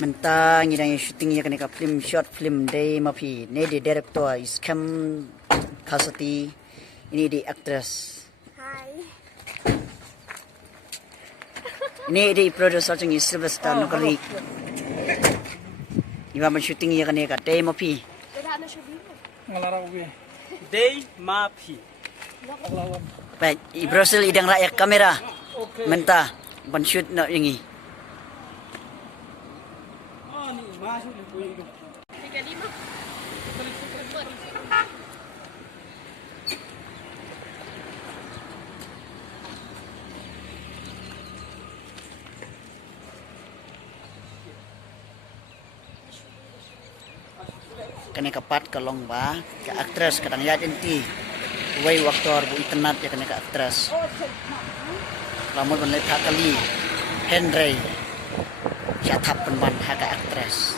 Mentang yang shooting ya kena film short film day mapi. Ini di director Iskam Kasati. Ini di actress. Hai. Ini di producer jeung Sylvester Nukari. Iba man shooting ya kena day mapi. Berhana siya dito. Ngalarang gue. Day Mapi. Paglawan. Baik, i Brussels idang rakyat kamera. Menta ban shoot na ini. Ah, ni masuk di gue itu. 35. Kena kapat kalong ba ka actress kadang ya enti. Way waktor bu internet ya kena ka actress. Lamun ban le kali Henry. Ya tapen ban ha ka actress.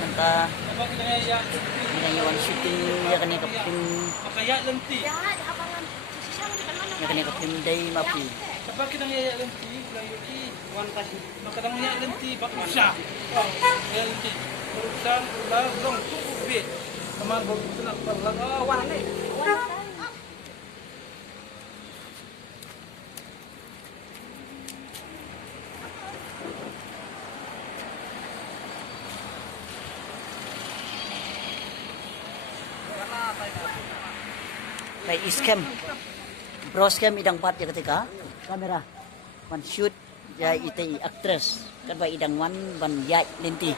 Menta Apa kita ya? ini yang shooting ya kena ka film Makaya lenti. Yan, abangan. Sisiya mo naman ya kena ka film day mapi. Apa kita ya lenti? Layu wan kasih. Makadang ya lenti bak masya. Oh, ya lenti. Urusan ulah dong cukup bit. Kamar bau itu nak perlang. Oh, warna ni. Baik iscam. Broscam idang part ya ketika kamera. Ban shoot ya ite actress. Kan ba idang wan ban ya lenti.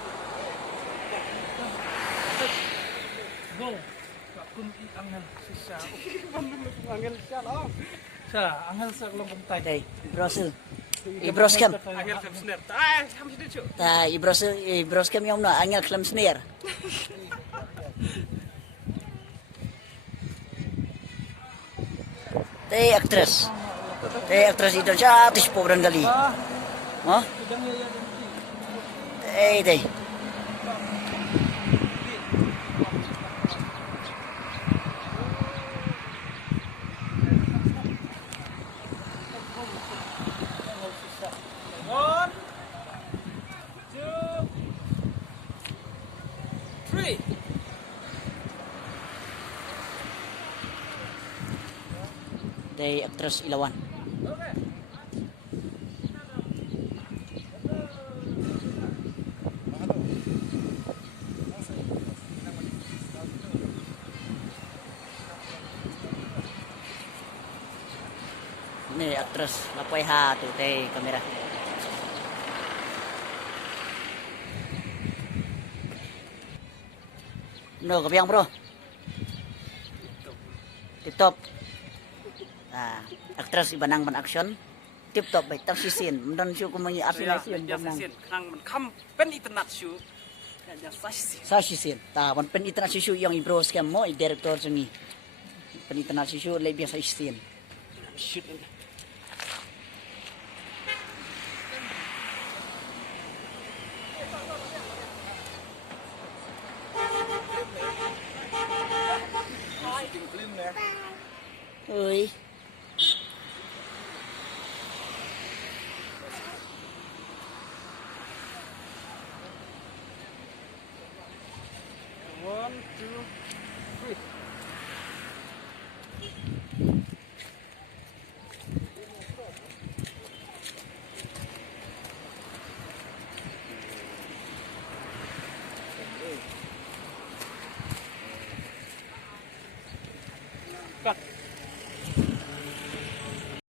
Go. Kun angel sisa. Angel siya lah. Sa angel sa kelompok bentai. Day Brussels. Broscam. Angel kapsner. Ah, sampai situ. Ta Broscam yang na angel klam snare. Tay actress. Tay actress itu artis pobran kali. Oh? Kadang ya lenti. Tay. One, two, three. Tay actress ilawan. Ni actress lapay ha tu tay kamera. No, kapiang bro. Tip top. Ah, actress ibanang ban action. Tip top baik tang sisin. Mendon siu kumangi Saya asin yang banang. sasin kang man kam pen internet show. Yang sasin. Sa sisin. Ta ban pen internet siu yang ibro scam mo i director sungi. Pen internet siu lay biasa sisin. Shoot. Oi. One, two, three. Cut.